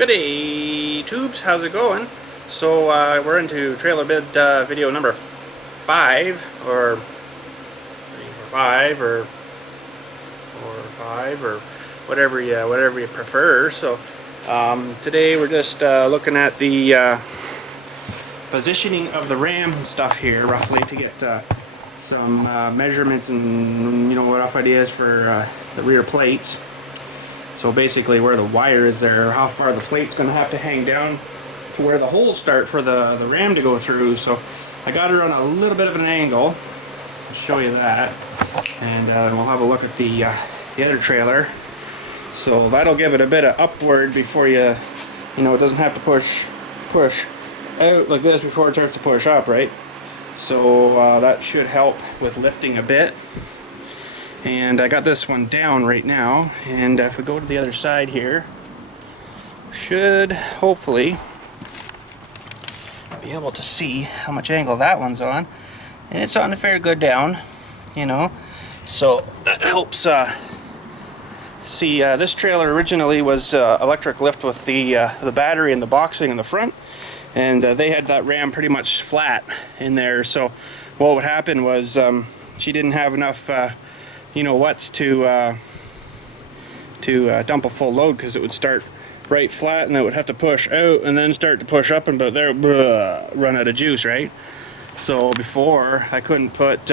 Good day, tubes. How's it going? So we're into trailer bid video number 5, or 5, or 4 or 5, or whatever you prefer. So today we're just looking at the positioning of the ram and stuff here, roughly, to get some measurements and rough ideas for the rear plates. So basically where the wire is there, how far the plate's going to have to hang down to where the holes start for the ram to go through. So I got her on a little bit of an angle. I'll show you that. And we'll have a look at the other trailer. So that'll give it a bit of upward before it doesn't have to push out like this before it starts to push up, right? So that should help with lifting a bit. And I got this one down right now, and if we go to the other side here, should hopefully be able to see how much angle that one's on, and it's on a fair good down, so that helps. See, this trailer originally was electric lift with the battery and the boxing in the front, and they had that ram pretty much flat in there. So what would happen was she didn't have enough what's to dump a full load, because it would start right flat and it would have to push out and then start to push up, and about there run out of juice, right? So before I couldn't put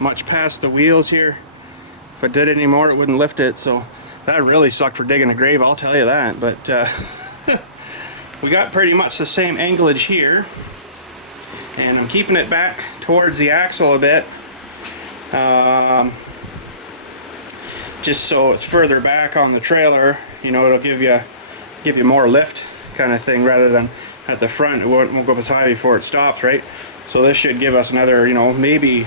much past the wheels here. If I did it anymore, it wouldn't lift it, so that really sucked for digging a grave, I'll tell you that. But we got pretty much the same anglage here, and I'm keeping it back towards the axle a bit, just so it's further back on the trailer. It'll give you more lift kind of thing, rather than at the front. It won't go up as high before it stops, right? So this should give us another maybe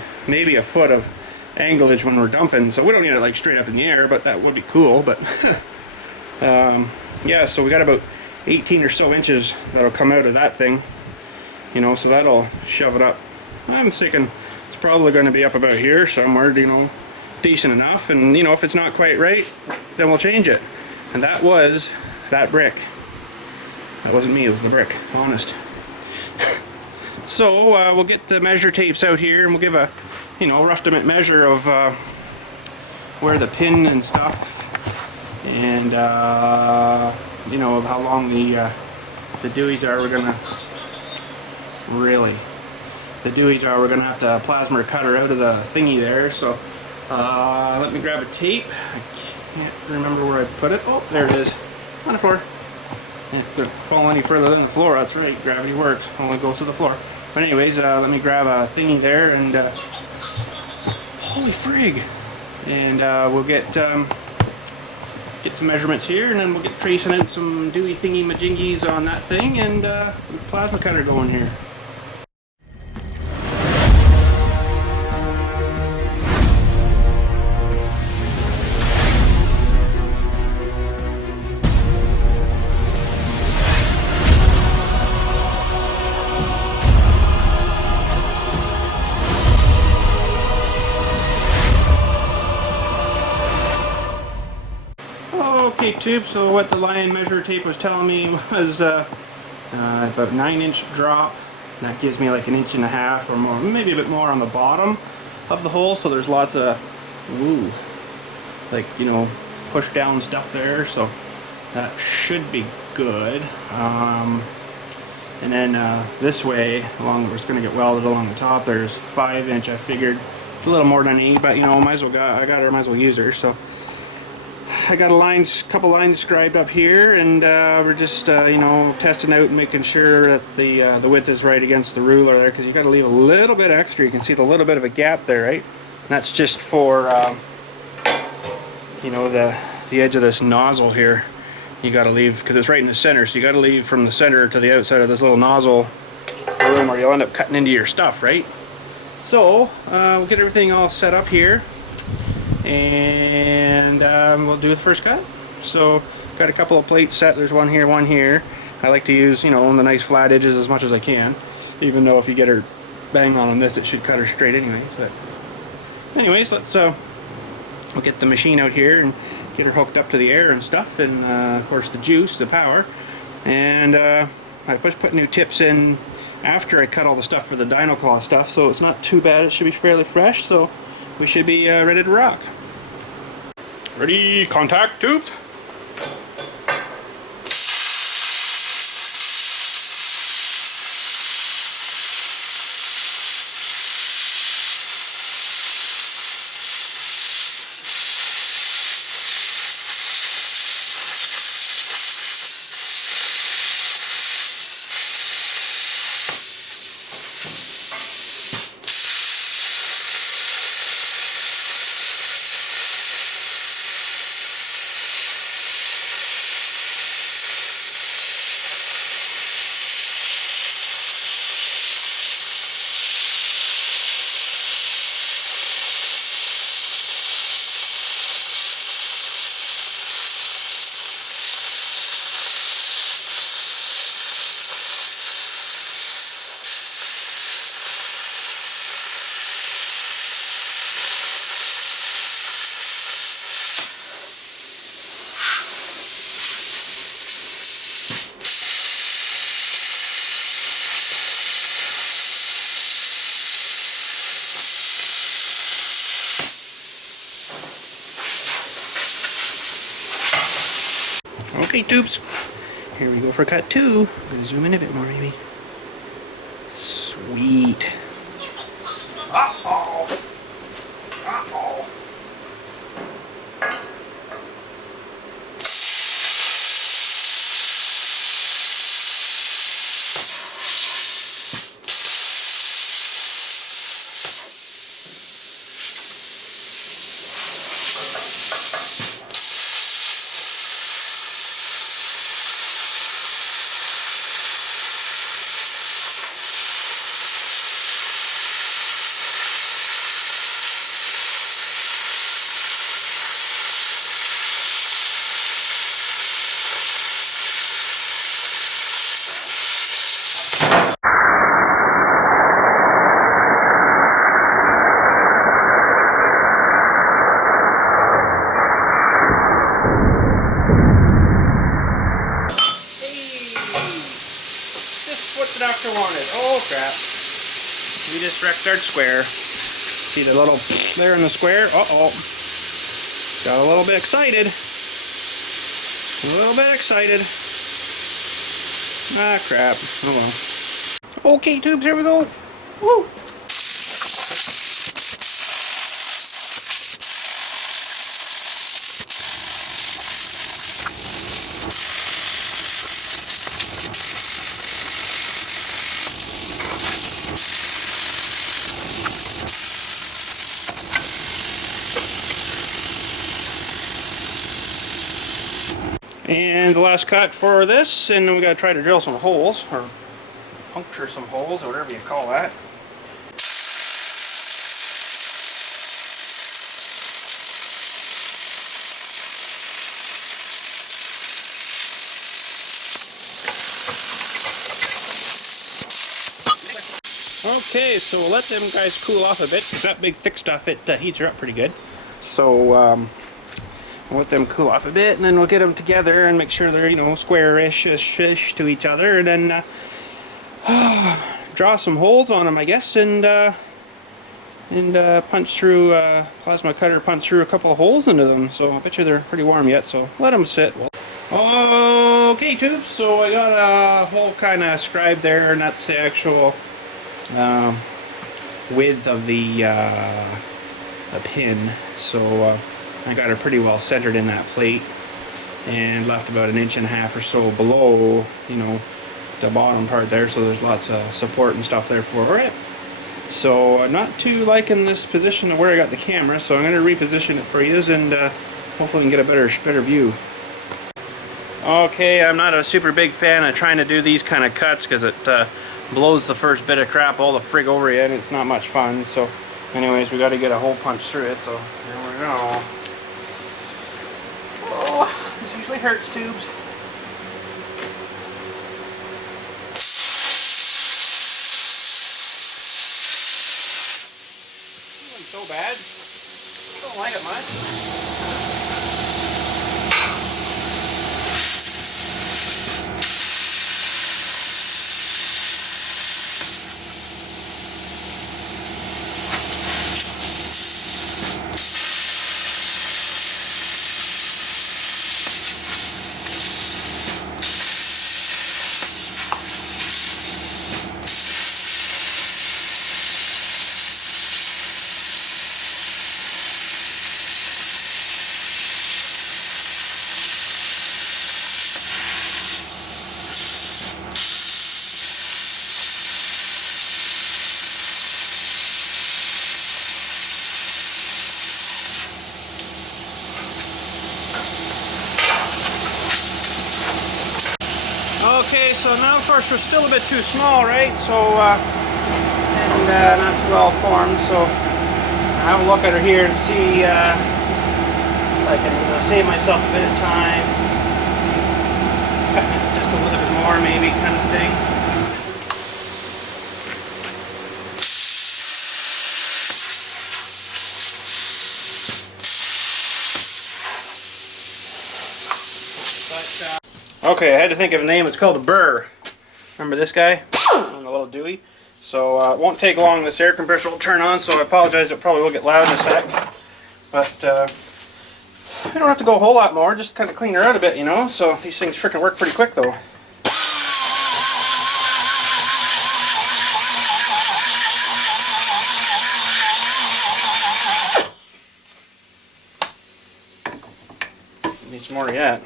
a foot of anglage when we're dumping. So we don't need it like straight up in the air, but that would be cool. But yeah, so we got about 18 or so inches that'll come out of that thing. So that'll shove it up. I'm thinking it's probably going to be up about here somewhere, decent enough. And if it's not quite right, then we'll change it. And that was that brick. That wasn't me, it was the brick, honest. So we'll get the measure tapes out here, and we'll give a rough estimate measure of where the pin and stuff, and of how long the dewies are. We're gonna have to plasma cutter out of the thingy there. So let me grab a tape. I can't remember where I put it. Oh, there it is, on the floor. It could fall any further than the floor. That's right, gravity works, only goes to the floor. But anyways, let me grab a thingy there, and holy frig! And we'll get some measurements here, and then we'll get tracing in some dewey thingy majingies on that thing, and plasma cutter going here. Okay, tube, so what the line measure tape was telling me was about 9-inch drop. And that gives me like 1.5 inches or more, maybe a bit more on the bottom of the hole. So there's lots of push down stuff there. So that should be good. And then this way, we're just going to get welded along the top. There's 5-inch. I figured it's a little more than I need, but I might as well use her. So I got a couple lines scribed up here, and we're just testing out and making sure that the width is right against the ruler there, because you got to leave a little bit extra. You can see the little bit of a gap there, right? And that's just for the edge of this nozzle here. You got to leave, because it's right in the center, so you got to leave from the center to the outside of this little nozzle room, or you'll end up cutting into your stuff, right? So we'll get everything all set up here, and we'll do the first cut. So got a couple of plates set. There's one here, one here. I like to use the nice flat edges as much as I can, even though if you get her bang on this, it should cut her straight anyways. But anyways, let's we'll get the machine out here and get her hooked up to the air and stuff, and of course the juice, the power. And I was putting new tips in after I cut all the stuff for the dino claw stuff, so it's not too bad. It should be fairly fresh, so we should be ready to rock. Ready, contact tubes. Okay, tubes. Here we go for cut 2. I'm gonna zoom in a bit more, maybe. Sweet. Uh-oh. Uh-oh. What the doctor wanted. Oh crap. We just wrecked our square. See the little there in the square? Uh-oh. Got a little bit excited. A little bit excited. Ah crap. Oh well. Okay, tubes, here we go. Woo! And the last cut for this, and then we gotta try to drill some holes, or puncture some holes, or whatever you call that. Okay, so we'll let them guys cool off a bit, because that big thick stuff, it heats her up pretty good. So, we'll let them cool off a bit, and then we'll get them together and make sure they're, you know, square-ish to each other, and then draw some holes on them, I guess, and punch through, plasma cutter punch through a couple of holes into them. So I bet you they're pretty warm yet, so let them sit. Okay, tubes, so I got a hole kind of scribed there, and that's the actual width of the pin. So I got her pretty well centered in that plate, and left about 1.5 inches or so below, you know, the bottom part there, so there's lots of support and stuff there for it. So I'm not too liking this position of where I got the camera, so I'm going to reposition it for you, and hopefully we can get a better view. Okay, I'm not a super big fan of trying to do these kind of cuts, because it blows the first bit of crap all the frig over you, and it's not much fun. So anyways, we got to get a hole punch through it, so here we go. Oh, this usually hurts, tubes. So bad. Don't like it much. Okay, so now of course we're still a bit too small, right? So, and not too well formed, so I'll have a look at her here and see if I can save myself a bit of time. Cutting it just a little bit more maybe, kind of thing. Okay, I had to think of a name. It's called a burr. Remember this guy? On the little Dewey. So it won't take long. This air compressor will turn on, so I apologize. It probably will get loud in a sec. But we don't have to go a whole lot more. Just kind of clean her out a bit, you know. So these things freaking work pretty quick, though. Need some more yet.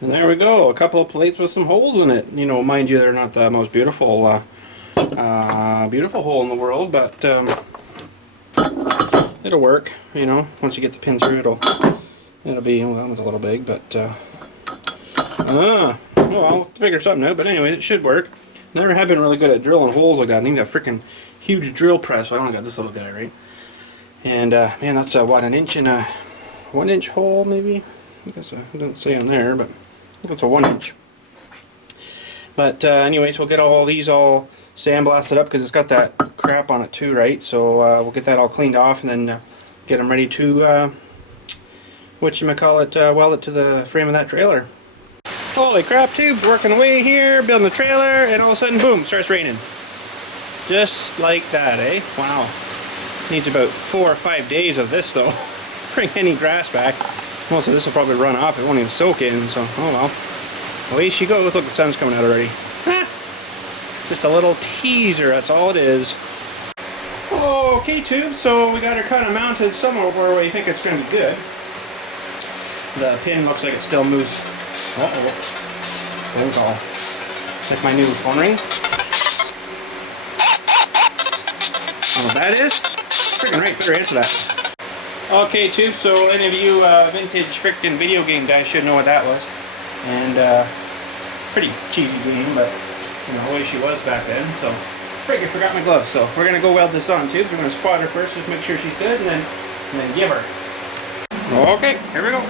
And there we go, a couple of plates with some holes in it. You know, mind you, they're not the most beautiful, beautiful hole in the world, but it'll work. You know, once you get the pin through, it'll be, well, it's a little big, but well, I'll figure something out. But anyway, it should work. Never have been really good at drilling holes like that. I need a freaking huge drill press. So I only got this little guy, right? And man, that's what, an inch and a 1 inch hole, maybe. I guess it doesn't say on there, but that's a 1 inch. But anyways, we'll get all these all sandblasted up because it's got that crap on it too, right? So we'll get that all cleaned off and then get them ready to weld it to the frame of that trailer. Holy crap, tubes working away here, building the trailer, and all of a sudden, boom, starts raining. Just like that, eh? Wow. Needs about 4 or 5 days of this though. Bring any grass back. Most of this will probably run off. It won't even soak in, so oh well. Away she goes. Look, the sun's coming out already. Just a little teaser, that's all it is. Okay, tube, so we got her kind of mounted somewhere where we think it's going to be good. The pin looks like it still moves. Uh-oh. Phone call. Like my new phone ring. Oh, that is? Freaking right, better answer that. Okay, tube, so any of you vintage frickin' video game guys should know what that was. And pretty cheesy game, but you know, the way she was back then, so freak, I forgot my gloves. So we're gonna go weld this on, tubes. We're gonna spot her first, just make sure she's good, and then give her. Okay, here we go.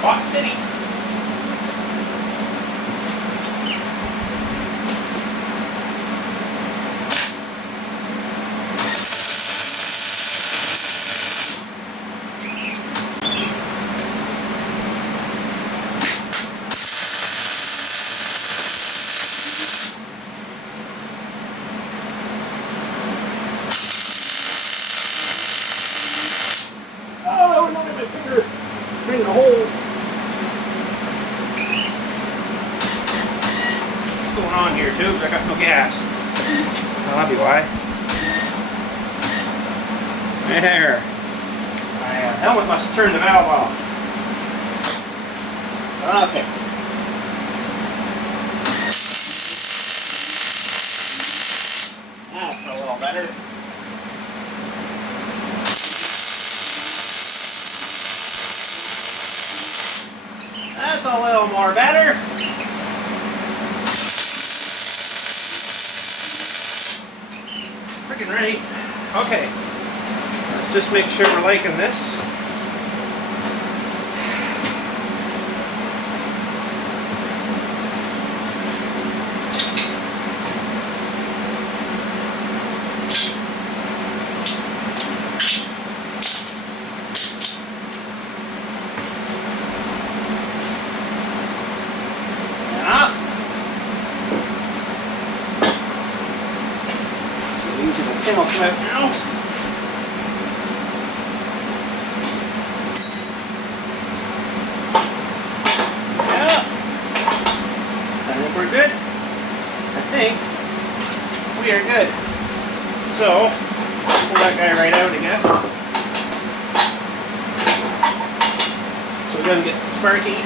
Spot City. Bring the hole. What's going on here, tubes? I got no gas. Well, that'll be why. Right there. My helmet must have turned the valve off. Okay. That's a little better. That's a little more better. Freaking right. Okay. Let's just make sure we're liking this. Him will come out now. Yeah. I think we're good. I think we are good. So, pull that guy right out, I guess. So it doesn't get sparky.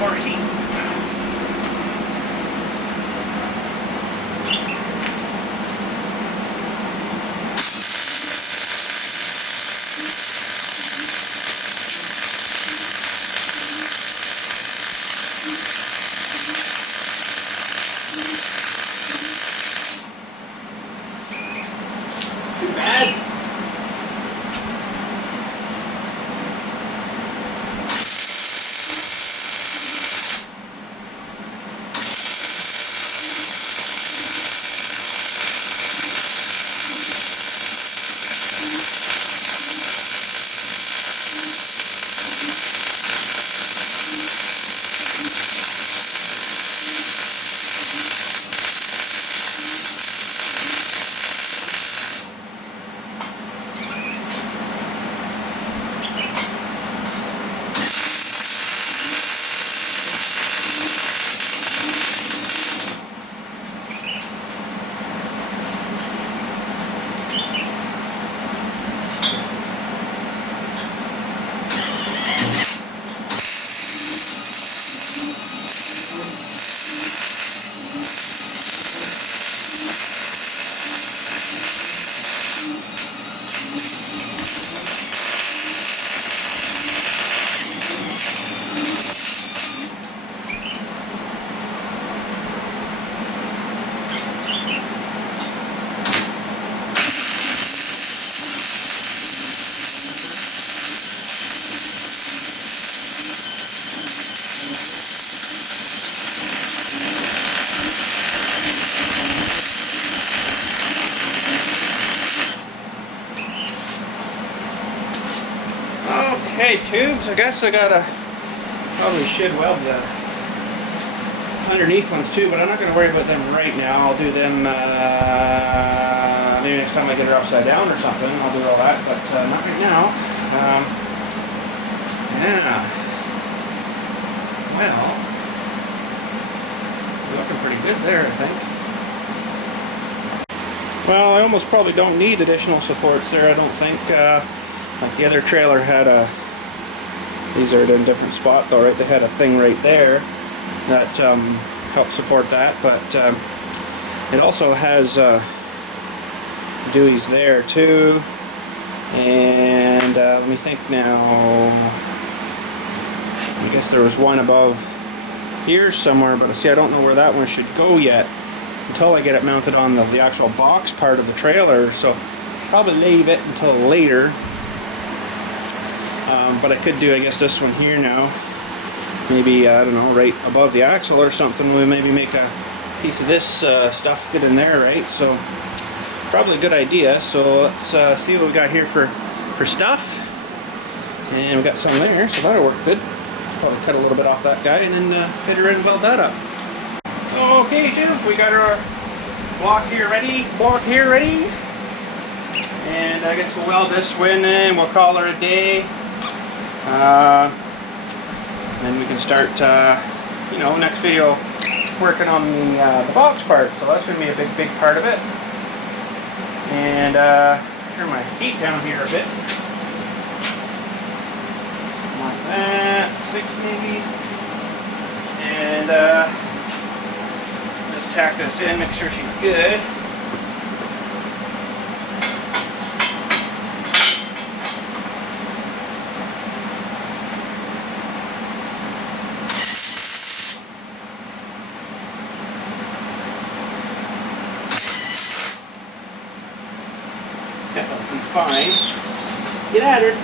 More heat. Too bad. Okay, tubes, I guess I probably should weld the underneath ones too, but I'm not going to worry about them right now. I'll do them maybe next time I get her upside down or something. I'll do all that, but not right now. Yeah. Well, looking pretty good there, I think. Well, I almost probably don't need additional supports there, I don't think. Like the other trailer had these are in a different spot though, right? They had a thing right there that helped support that, but it also has Dewey's there too. And let me think now. I guess there was one above here somewhere, but see, I don't know where that one should go yet until I get it mounted on the actual box part of the trailer, so probably leave it until later. But I could do, I guess, this one here now. Maybe, I don't know, right above the axle or something. We'll maybe make a piece of this stuff fit in there, right? So, probably a good idea. So, let's see what we got here for stuff. And we got some there, so that'll work good. Probably cut a little bit off that guy and then fit her in and weld that up. Okay, tubes, we got our block here ready. And I guess we'll weld this one and we'll call her a day. Then we can start, you know, next video working on the box part. So that's going to be a big part of it. And turn my heat down here a bit. Like that, 6 maybe. And just tack this in, make sure she's good. That'll be fine. Get at her.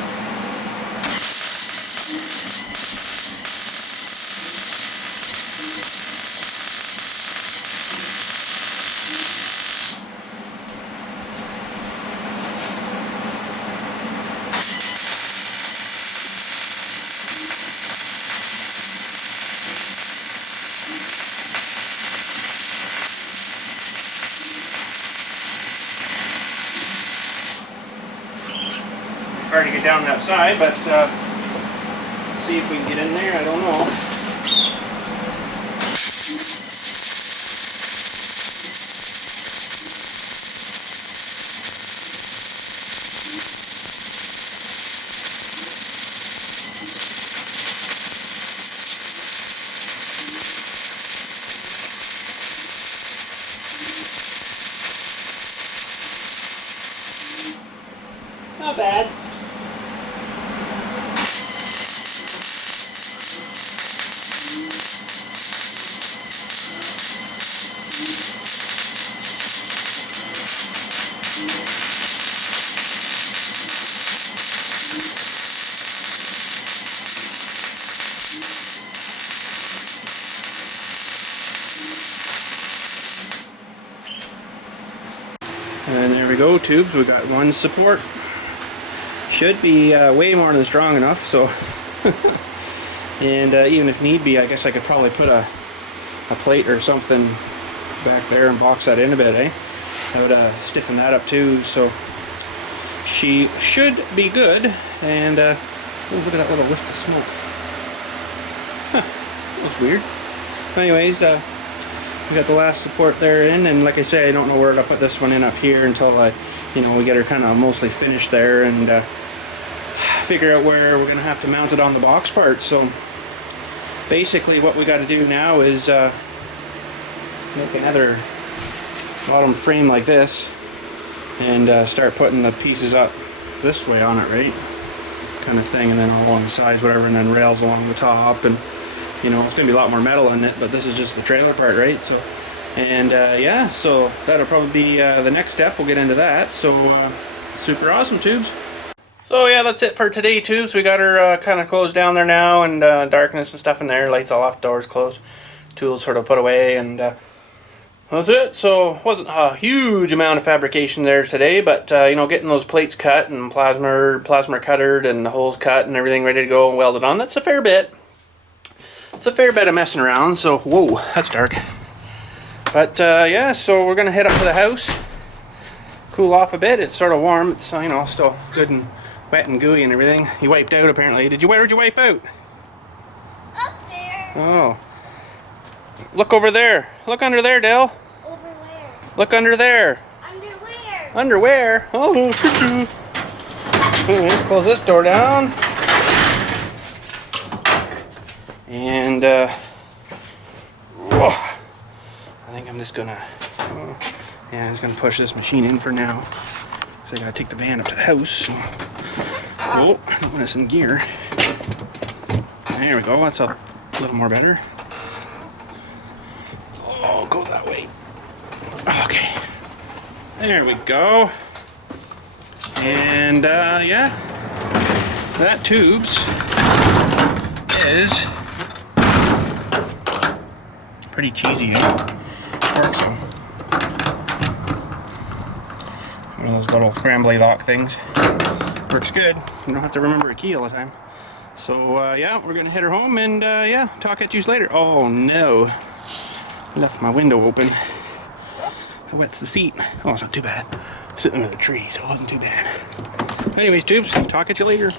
down that side, but let's see if we can get in there. I don't know. Not bad. And there we go, tubes. We got one support. Should be way more than strong enough, so and even if need be, I guess I could probably put a plate or something back there and box that in a bit, eh? I would stiffen that up too, so she should be good. And oh, look at that little whiff of smoke. Huh, that was weird. Anyways, we got the last support there in, and like I say, I don't know where to put this one in up here until I, you know, we get her kind of mostly finished there, and figure out where we're gonna have to mount it on the box part. So basically what we got to do now is make another bottom frame like this and start putting the pieces up this way on it, right, kind of thing, and then all along the sides, whatever, and then rails along the top. And you know, it's gonna be a lot more metal in it, but this is just the trailer part, right? So, and yeah, so that'll probably be the next step. We'll get into that. So super awesome, tubes. So yeah, that's it for today, tubes. We got her kind of closed down there now, and darkness and stuff in there, lights all off, doors closed, tools sort of put away, and that's it. So wasn't a huge amount of fabrication there today, but you know, getting those plates cut and plasma cuttered and the holes cut and everything ready to go and welded on, that's a fair bit. It's a fair bit of messing around. So whoa, that's dark. But yeah, so we're gonna head up to the house, cool off a bit. It's sort of warm. It's, you know, still good and wet and gooey and everything. You wiped out apparently. Where'd you wipe out? Up there. Oh. Look over there. Look under there, Dale. Over where? Look under there. Underwear. Underwear? Oh, choo-choo. Let's close this door down. And whoa. I think I'm just gonna, yeah, I'm just gonna push this machine in for now. So I gotta take the van up to the house. Oh, I don't want this in gear. There we go, that's a little more better. Oh, go that way. Okay. There we go. And yeah, that tubes is pretty cheesy, eh? Works on one of those little scrambly lock things. Works good. You don't have to remember a key all the time. So yeah, we're gonna head her home, and yeah, talk at you later. Oh no, I left my window open. It wets the seat. Oh, it's not too bad. Sitting under the tree, so it wasn't too bad. Anyways, tubes, talk at you later.